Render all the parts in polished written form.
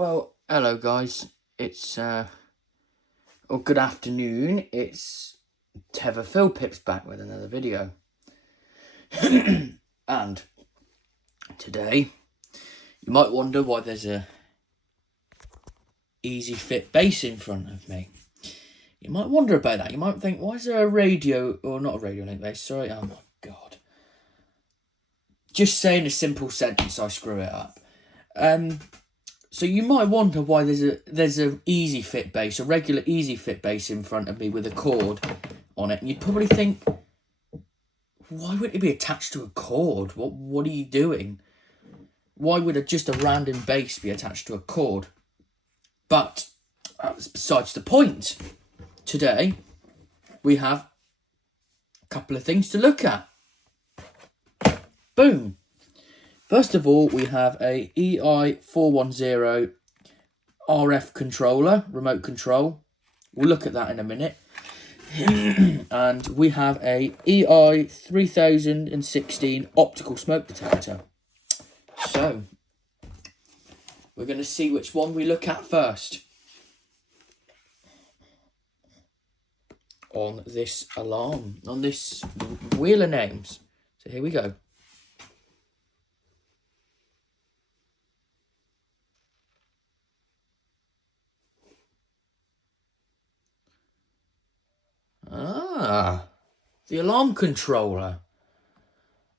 Well, hello guys, it's or good afternoon, it's Tether Phil Pips back with another video. And today you might wonder why there's a easy fit bass in front of me. You might wonder about that. You might think, why is there a radio, or not a radio link bass, sorry, oh my god. Just saying a simple sentence, I screw it up. So you might wonder why there's a easy fit bass, a regular easy fit bass in front of me with a cord on it. And you'd probably think, why would it be attached to a cord? What are you doing? Why would just a random bass be attached to a cord? But that's besides the point. Today we have a couple of things to look at. Boom. First of all, we have a EI410 RF controller, remote control. We'll look at that in a minute. And we have a EI3016 optical smoke detector. So, we're going to see which one we look at first on this alarm, on this wheel of names. So here we go. The alarm controller.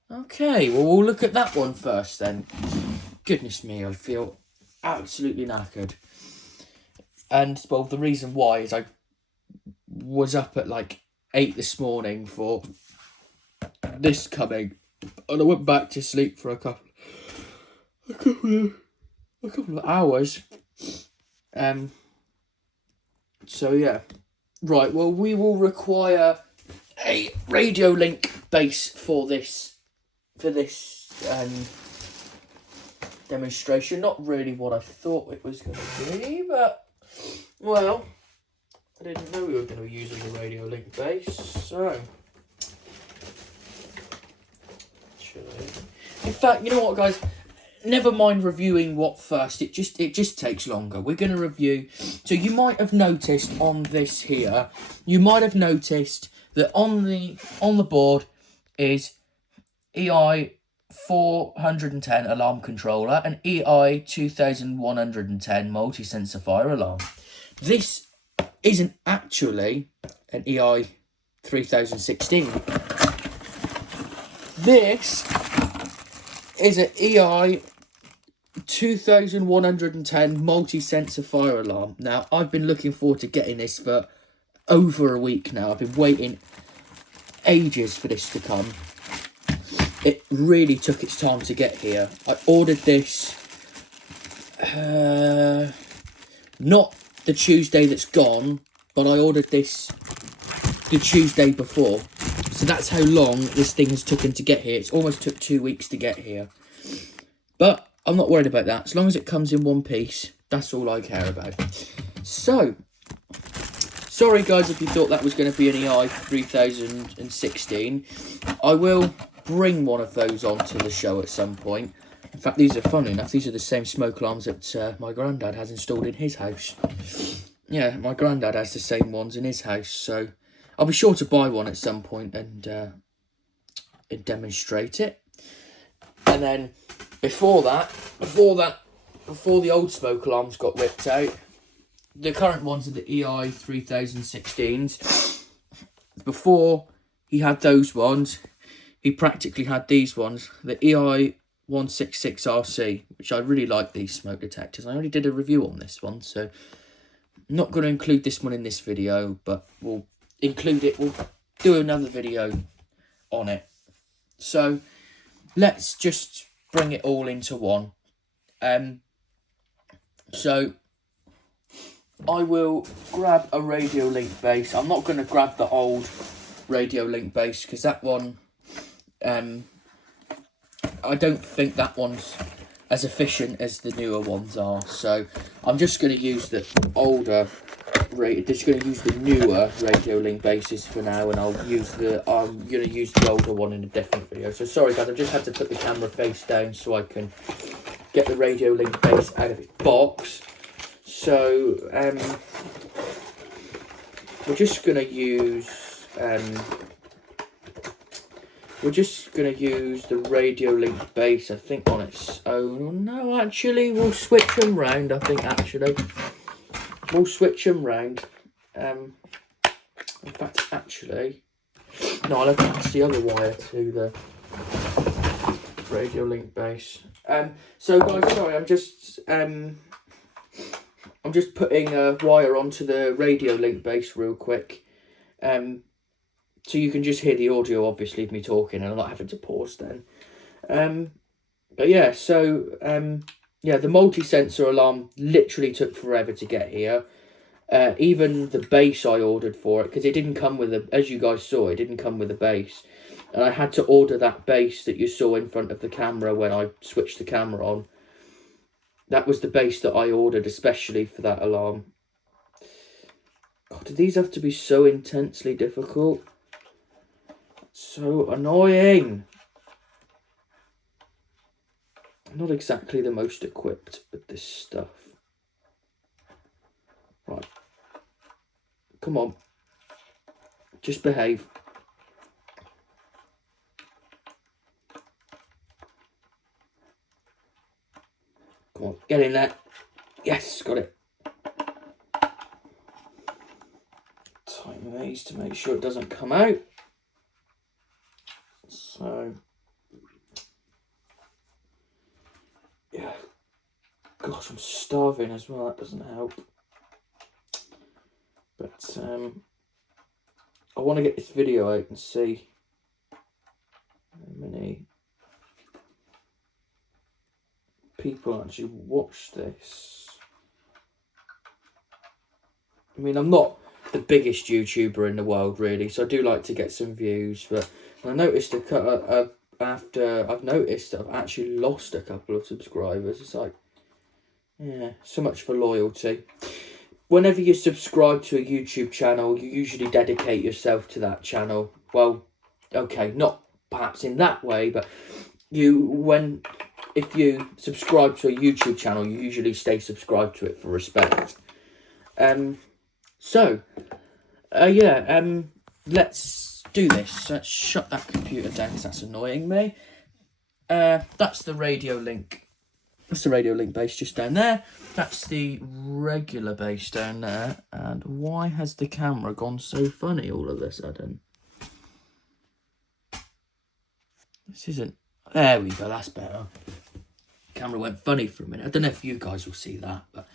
Okay, well, we'll look at that one first then. Goodness me, I feel absolutely knackered. And, well, the reason why is I was up at like 8 this morning for this coming. And I went back to sleep for a couple of hours. So, yeah. Right, well, we will require a radio link base for this demonstration. Not really what I thought it was going to be, but, well, I didn't know we were going to be using a radio link base, so. In fact, you know what, guys? Never mind reviewing what first, it just takes longer. We're going to review. So you might have noticed on this here, you might have noticed that on the board is EI410 alarm controller and EI2110 multisensor fire alarm. This isn't actually an EI3016. This is an EI2110 multi-sensor fire alarm. Now, I've been looking forward to getting this for over a week now. I've been waiting ages for this to come. It really took its time to get here. I ordered this not the Tuesday that's gone, but I ordered this the Tuesday before. So that's how long this thing has taken to get here. It's almost took 2 weeks to get here. But I'm not worried about that. As long as it comes in one piece, that's all I care about. So, sorry guys if you thought that was going to be an EI3016. I will bring one of those onto the show at some point. In fact, these are funny enough. These are the same smoke alarms that my granddad has installed in his house. Yeah, my granddad has the same ones in his house, so I'll be sure to buy one at some point and demonstrate it. And then before the old smoke alarms got ripped out, the current ones are the EI3016s. Before he had those ones, he practically had these ones, the EI166RC, which I really like these smoke detectors. I already did a review on this one, so I'm not going to include this one in this video, but we'll include it. We'll do another video on it. So let's just bring it all into one. So I will grab a radio link base. I'm not going to grab the old radio link base because that one, I don't think that one's as efficient as the newer ones are. So I'm just going to use the older, just going to use the newer radio link bases for now, and I'm going to use the older one in a different video. So sorry guys, I just had to put the camera face down so I can get the radio link base out of its box. So we're just gonna use the radio link base, I think, on its own. No, actually, we'll switch them round. I think we'll switch them round. In fact, actually, no, I'll attach the other wire to the radio link base. So guys, sorry, I'm just putting a wire onto the radio link base real quick. So you can just hear the audio, obviously, of me talking, and I'm not having to pause then. But yeah, so yeah, the multi-sensor alarm literally took forever to get here. Even the base I ordered for it, because it didn't come with as you guys saw, it didn't come with a base. And I had to order that base that you saw in front of the camera when I switched the camera on. That was the base that I ordered especially for that alarm. God, do these have to be so intensely difficult? So annoying. I'm not exactly the most equipped with this stuff. Right. Come on. Just behave. Come on, get in there. Yes, got it. Tighten these to make sure it doesn't come out. So, yeah. Gosh, I'm starving as well. That doesn't help. But I want to get this video out and see how many people actually watch this. I mean, I'm not the biggest YouTuber in the world, really, so I do like to get some views. But I noticed after I've noticed that I've actually lost a couple of subscribers. It's like, yeah, so much for loyalty. Whenever you subscribe to a YouTube channel, you usually dedicate yourself to that channel. Well, okay, not perhaps in that way, but if you subscribe to a YouTube channel, you usually stay subscribed to it for respect. Let's do this. Let's shut that computer down because that's annoying me. That's the radio link. That's the radio link base just down there. That's the regular base down there. And why has the camera gone so funny all of a sudden? This isn't... There we go, that's better. Camera went funny for a minute. I don't know if you guys will see that, but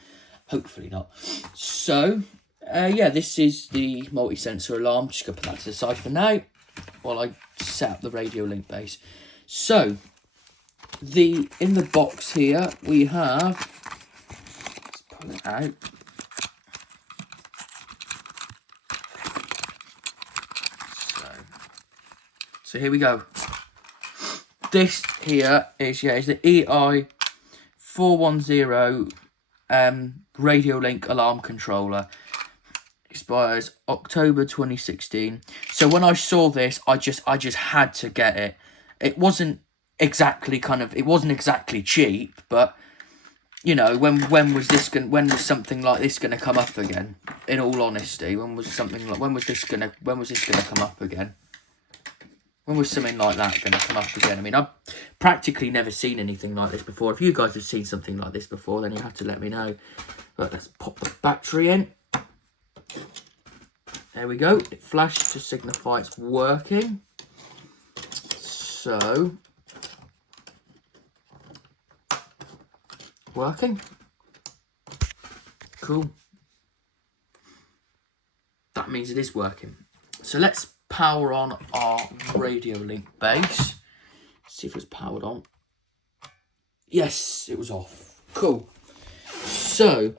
hopefully not. So, yeah, this is the multi-sensor alarm. Just going to put that to the side for now while I set up the radio link base. So, in the box here, we have... Let's pull it out. So here we go. This here is the EI410 radio link alarm controller. Expires October 2016. So when I saw this, I just had to get it. It wasn't exactly cheap, but you know, when was something like this gonna come up again? In all honesty, when was this gonna come up again? When was something like that going to come up again? I mean, I've practically never seen anything like this before. If you guys have seen something like this before, then you have to let me know. But let's pop the battery in. There we go. It flashed to signify it's working. So, working. Cool. That means it is working. So let's power on our radio link base. See if it's powered on. Yes, it was off. Cool. So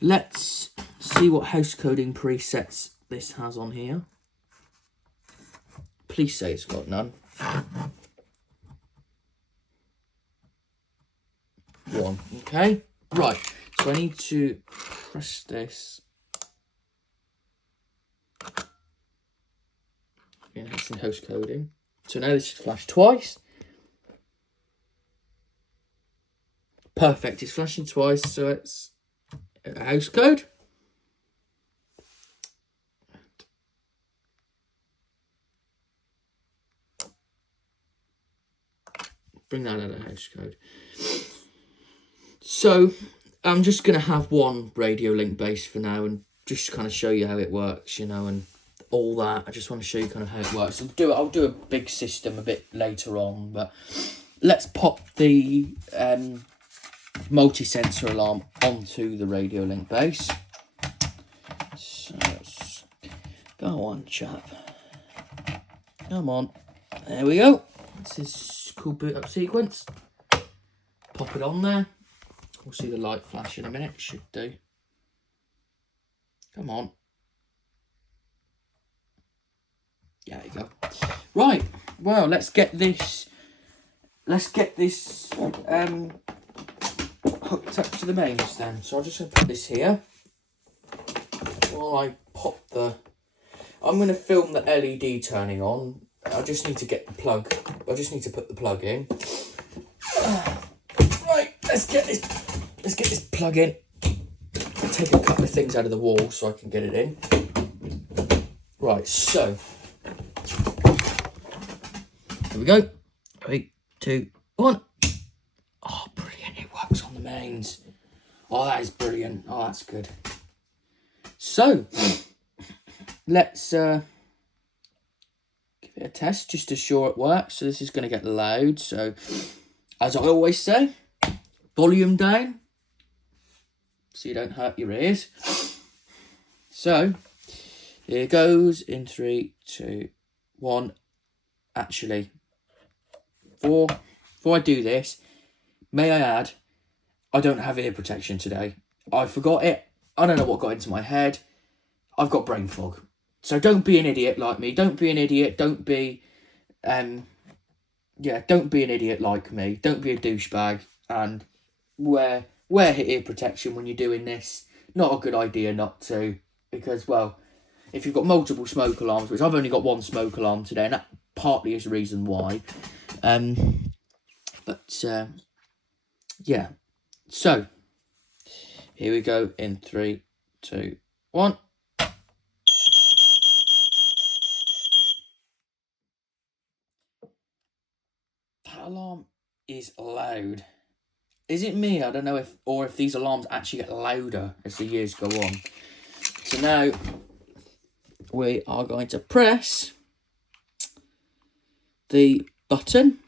let's see what house coding presets this has on here. Please say it's got none. 1. Okay. Right. So I need to press this. It's in host coding. So now this is flashed twice. Perfect, it's flashing twice, so it's house code. Bring that out of house code. So I'm just going to have one radio link base for now and just kind of show you how it works, you know, and all that. I just want to show you kind of how it works. I'll do a big system a bit later on, but let's pop the multi-sensor alarm onto the radio link base. So go on, chap. Come on. There we go. This is cool boot up sequence. Pop it on there. We'll see the light flash in a minute. Should do. Come on. There you go. Right. Well, let's get this hooked up to the mains then. So I'm just going to put this here. While I pop I'm going to film the LED turning on. I just need to get the plug. I just need to put the plug in. Right, let's get this plug in. I'll take a couple of things out of the wall so I can get it in. Right, so here we go. 3, 2, 1. Oh, brilliant! It works on the mains. Oh, that is brilliant. Oh, that's good. So let's give it a test just to sure it works. So this is going to get loud. So as I always say, volume down so you don't hurt your ears. So here goes in 3, 2, 1. Actually, before I do this, may I add, I don't have ear protection today. I forgot it. I don't know what got into my head. I've got brain fog. So don't be an idiot like me. Don't be an idiot. Don't be an idiot like me. Don't be a douchebag and wear ear protection when you're doing this. Not a good idea not to, because, well, if you've got multiple smoke alarms, which I've only got one smoke alarm today, and that partly is the reason why. Yeah. So here we go in 3, 2, 1. That alarm is loud. Is it me? I don't know if these alarms actually get louder as the years go on. So now we are going to press the button.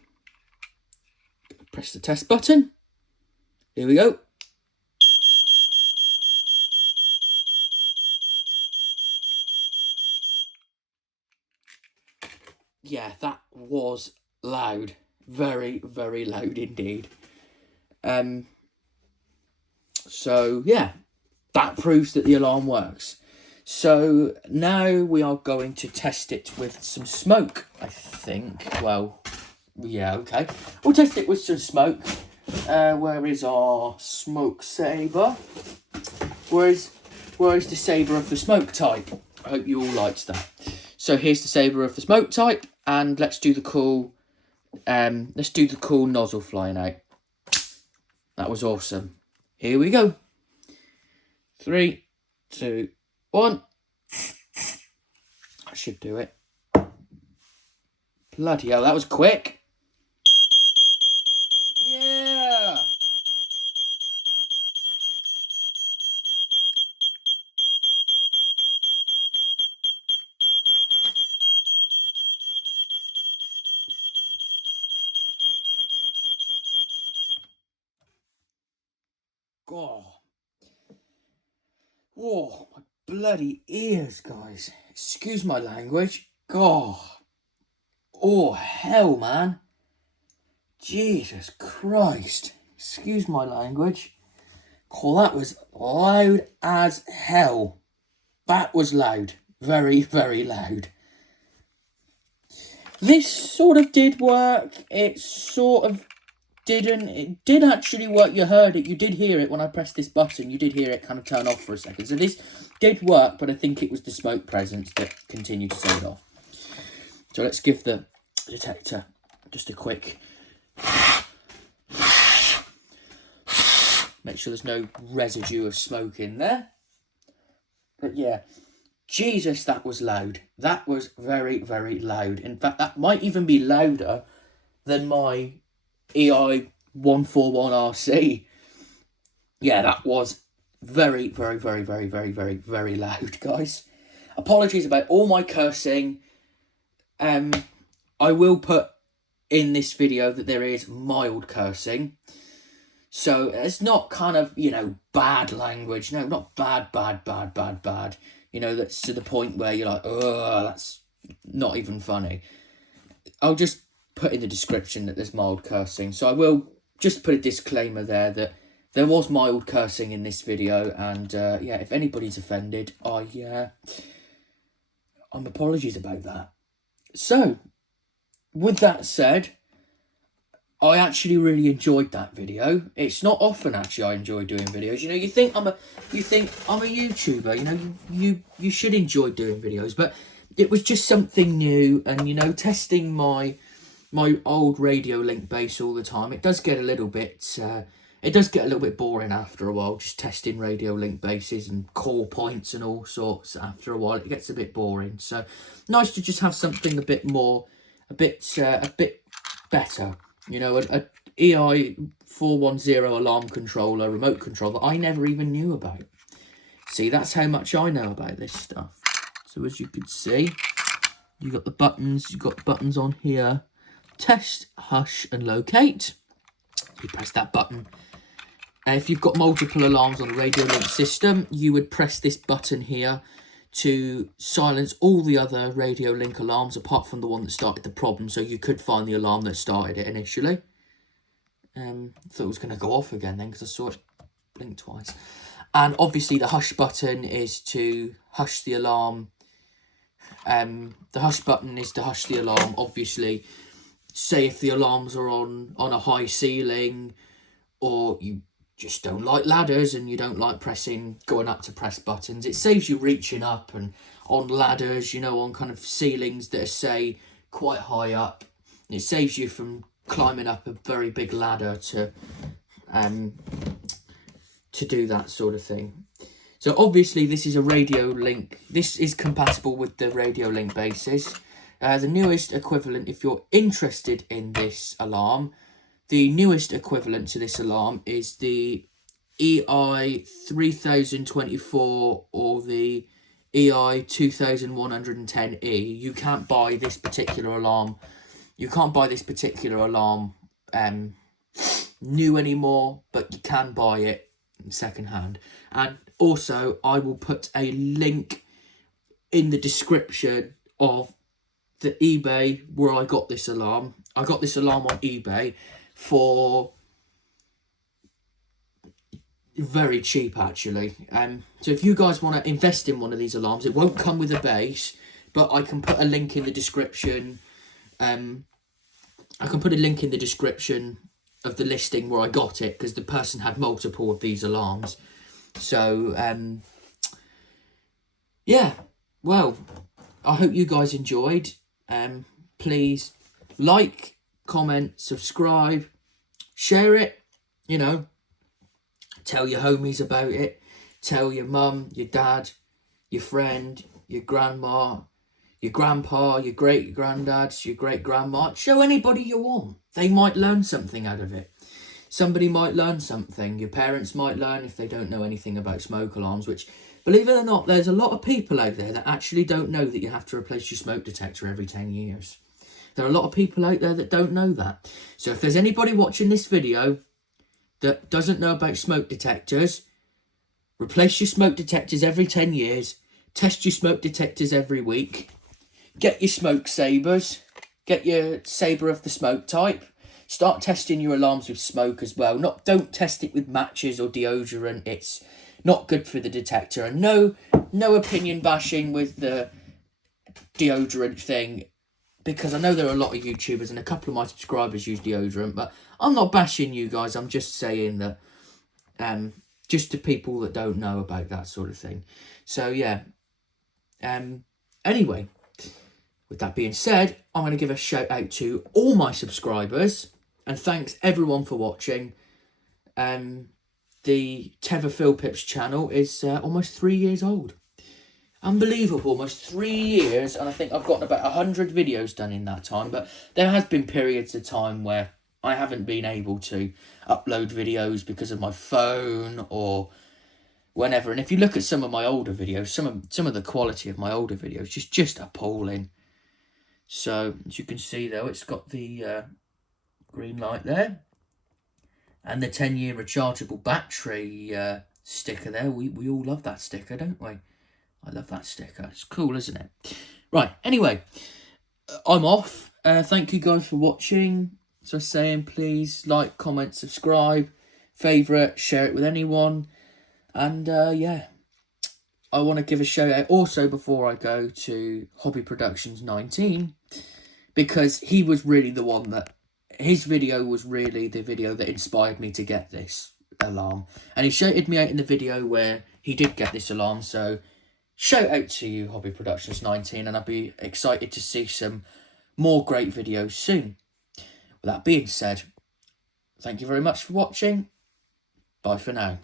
Press the test button. Here we go. Yeah, that was loud. Very, very loud indeed. So yeah, that proves that the alarm works. So now we are going to test it with some smoke, I think. Well, yeah, okay. We'll test it with some smoke. Where is our smoke saber? Where is the saber of the smoke type? I hope you all liked that. So here's the saber of the smoke type, and let's do the cool nozzle flying out. That was awesome. Here we go. 3, 2, 1. I should do it. Bloody hell, that was quick. Yeah. God. Whoa, my bloody ears, guys. Excuse my language. God. Oh, hell, man. Jesus Christ. Excuse my language. Oh, that was loud as hell. That was loud. Very, very loud. This sort of did work. It sort of didn't. It did actually work. You heard it. You did hear it when I pressed this button. You did hear it kind of turn off for a second. So this did work, but I think it was the smoke presence that continued to set it off. So let's give the detector just a quick. Make sure there's no residue of smoke in there. But yeah, Jesus, that was loud. That was very, very loud. In fact, that might even be louder than my EI 141RC. Yeah, that was very, very, very, very, very, very, very loud, guys. Apologies about all my cursing. I will put in this video that there is mild cursing. So it's not kind of, you know, bad language. No, not bad. You know, that's to the point where you're like, oh, that's not even funny. I'll just put in the description that there's mild cursing. So I will just put a disclaimer there that there was mild cursing in this video. And yeah, if anybody's offended, I'm apologies about that. So, with that said, I actually really enjoyed that video. It's not often actually I enjoy doing videos. You know, you think I'm a YouTuber. You know, you should enjoy doing videos, but it was just something new. And you know, testing my old radio link bass all the time, it does get a little bit boring after a while. Just testing radio link basses and core points and all sorts. After a while, it gets a bit boring. So nice to just have something a bit better. You know, a EI 410 alarm controller, remote control that I never even knew about. See, that's how much I know about this stuff. So as you can see, you've got the buttons. You've got buttons on here. Test, hush, and locate. You press that button. If you've got multiple alarms on the radio link system, you would press this button here to silence all the other radio link alarms apart from the one that started the problem. So you could find the alarm that started it initially. I thought it was going to go off again then because I saw it blink twice. And obviously the hush button is to hush the alarm. The hush button is to hush the alarm. Obviously, say if the alarms are on a high ceiling, or you just don't like ladders and you don't like going up to press buttons, it saves you reaching up and on ladders, you know, on kind of ceilings that are, say, quite high up. It saves you from climbing up a very big ladder to do that sort of thing. So obviously this is a radio link. This is compatible with the radio link bases. The newest equivalent, if you're interested in this alarm, the newest equivalent to this alarm is the EI 3024 or the EI 2110E. You can't buy this particular alarm. You can't buy this particular alarm new anymore, but you can buy it second hand. And also, I will put a link in the description of the eBay where I got this alarm. I got this alarm on eBay for very cheap, actually. So if you guys want to invest in one of these alarms, it won't come with a base, but I can put a link in the description. I can put a link in the description of the listing where I got it, because the person had multiple of these alarms. So yeah, well, I hope you guys enjoyed. Please like, comment, subscribe, share it, you know, tell your homies about it, tell your mum, your dad, your friend, your grandma, your grandpa, your great-granddads, your great-grandma. Show anybody you want. They might learn something out of it. Somebody might learn something. Your parents might learn if they don't know anything about smoke alarms, which, believe it or not, there's a lot of people out there that actually don't know that you have to replace your smoke detector every 10 years. There are a lot of people out there that don't know that. So if there's anybody watching this video that doesn't know about smoke detectors, replace your smoke detectors every 10 years, test your smoke detectors every week, get your smoke sabers, get your saber of the smoke type, start testing your alarms with smoke as well. Don't test it with matches or deodorant. It's not good for the detector. And no opinion bashing with the deodorant thing, because I know there are a lot of YouTubers and a couple of my subscribers use deodorant, but I'm not bashing you guys. I'm just saying that just to people that don't know about that sort of thing. So yeah. Anyway, with that being said, I'm going to give a shout out to all my subscribers and thanks everyone for watching. This the Tether Philpips channel is almost 3 years old. Unbelievable, almost 3 years, and I think I've gotten about 100 videos done in that time, but there has been periods of time where I haven't been able to upload videos because of my phone or whenever. And if you look at some of my older videos, some of the quality of my older videos just appalling. So as you can see though, it's got the green light there and the 10-year rechargeable battery sticker there. We all love that sticker, don't we? I love that sticker. It's cool, isn't it? Right, anyway, I'm off. Thank you guys for watching. As I was saying, please like, comment, subscribe, favourite, share it with anyone. And yeah, I want to give a shout out also before I go to Hobby Productions 19, because he was really the one that, his video was really the video that inspired me to get this alarm. And he shouted me out in the video where he did get this alarm, so shout out to you, Hobby Productions 19, and I'll be excited to see some more great videos soon. With that being said, thank you very much for watching. Bye for now.